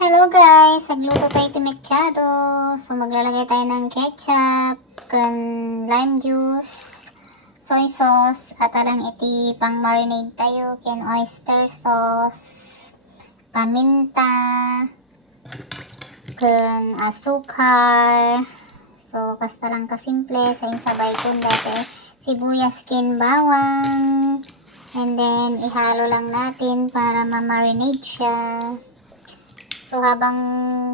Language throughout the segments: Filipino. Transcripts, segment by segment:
Hello guys! Nagluto tayo timetsado. So maglalagay tayo ng ketchup, kan lime juice, soy sauce, at alang iti pang marinade tayo, ken oyster sauce, paminta, ken asukar. So basta lang kasimple sa insabay ko dati sibuyas ken bawang. And then ihalo lang natin para ma-marinate siya. So, habang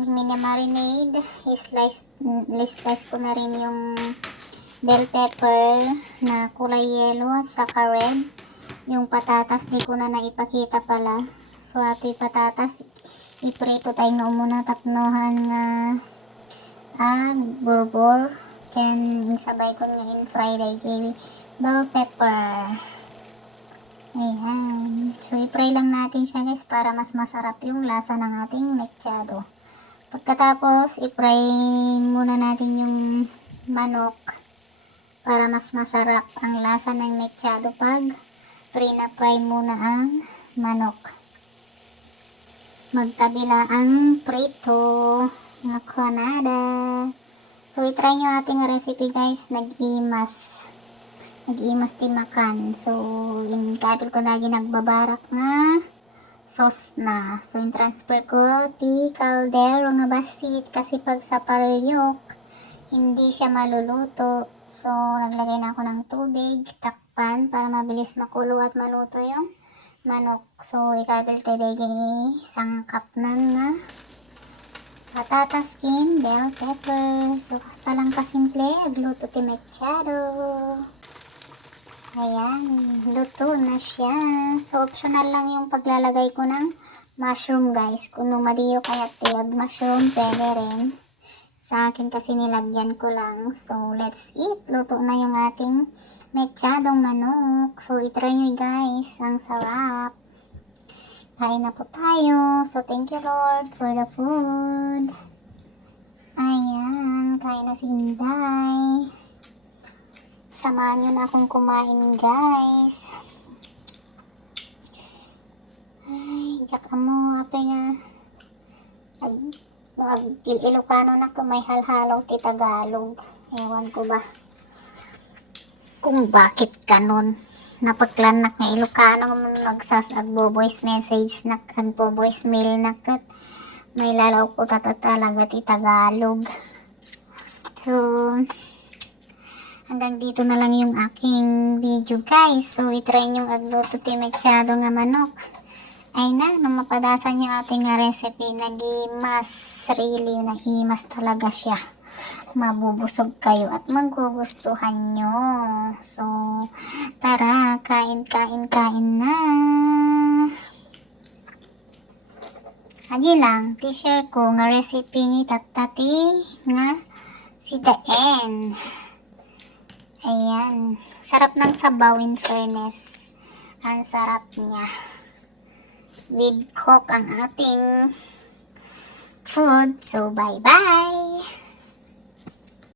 minamarinade, slice, slice ko na rin yung bell pepper na kulay yellow at saka red. Yung patatas, di ko na naipakita pala. So, ato yung patatas, iprito tayo nga muna tapnohan nga ah, burbor. Then, insabay ko nga in fried ay bell pepper. Ayan. So, i-fry lang natin siya guys para mas masarap yung lasa ng ating mechado. Pagkatapos, i-fry muna natin yung manok para mas masarap ang lasa ng mechado pag pre-na-fry muna ang manok. Magtabila ang prito na konada. So, i-try nyo ating recipe guys. Nag-imas nag-imas ti makan. So, yung kapil ko lagi nagbabarak nga sauce na. So, yung transfer ko ti kaldero nga basit kasi pag sa palyok, hindi siya maluluto. So, naglagay na ako ng tubig, takpan para mabilis makulo at maluto yung manok. So, ikapil tayo cup na nga patatas skin, bell pepper. So, basta lang kasimple, agluto ti mechado. Ayan, luto na siya. So, optional lang yung paglalagay ko ng mushroom, guys. Kung numadiyo kaya tiyag mushroom, pwede rin. Sa akin kasi nilagyan ko lang. So, let's eat. Luto na yung ating mechadong manok. So, itry nyo, guys. Ang sarap. Kain na po tayo. So, thank you, Lord, for the food. Ayan, kain na si Inday. Samahan nyo na akong kumain, guys. Ay, jak mo, apa nga. Ag, ag, il Ilocano na ko may halhalaw ti Tagalog. Ewan ko ba. Kung bakit kanon. Napaglanak nga Ilocano magsas agbo voice message na agbo voicemail na kat. May lalaw ko tata talaga ti Tagalog. So, hanggang dito na lang yung aking video guys. So, itry yung agluto ti mechado nga manok. Ay na, nung mapadasan yung ating recipe, nagimas, really, nagimas talaga siya. Mabubusog kayo at magugustuhan nyo. So, tara, kain, kain, kain na. Aji lang, t-share ko nga recipe ni tatati nga si Daen. Ayan. Sarap ng sabaw in fairness. Ang sarap niya. With coke ang ating food. So, bye-bye!